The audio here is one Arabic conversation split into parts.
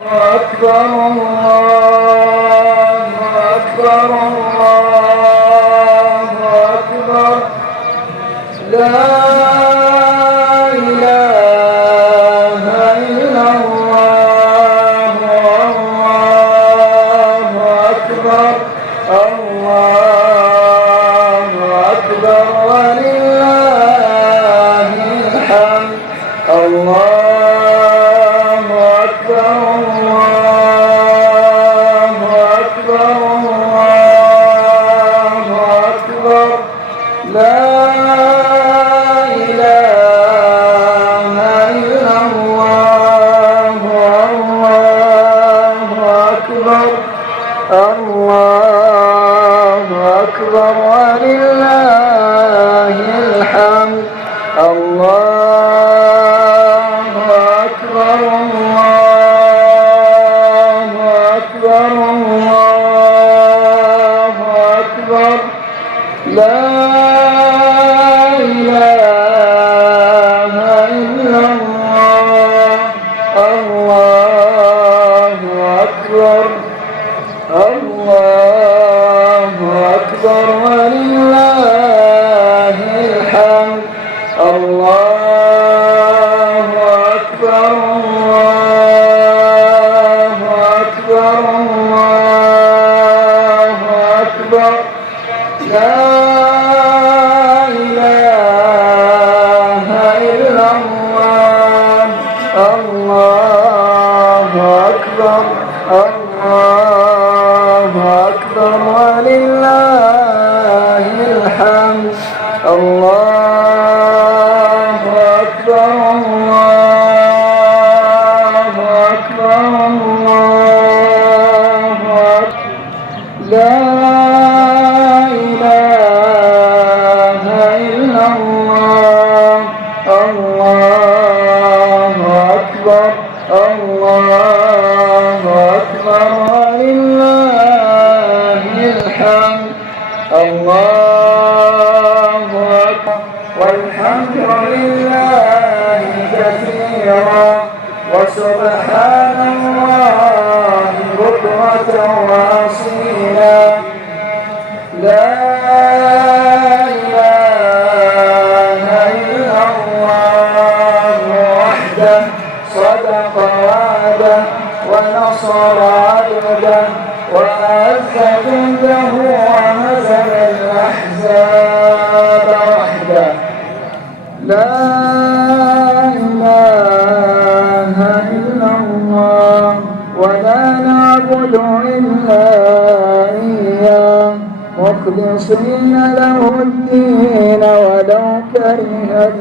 أكبر الله أكبر الله أكبر لا إله إلا الله الله أكبر الله أكبر ولله الحمد الله الله أكبر ولله الحمد الله أكبر الله أكبر الله أكبر لا إله إلا الله الله أكبر الله أكبر ولله الحمد الله أكبر الله أكبر الله أكبر لا إله إلا الله الله أكبر الله أكبر ولله الحمد الله أكبر الله أكبر الله أكبر لا إله إلا الله الله أكبر الله أكبر ولله الحمد الله أكبر والحمد لله كثيرا وسبحان الله بكرة وأصيلا لا إله إلا الله وحده صدق وعده ونصر عبده وأعز جنده وهزم الأحزاب وحده لا إله إلا الله ولا نعبد إلا إياه مخلصين له الدين ولو كره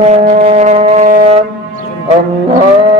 الكافرون الله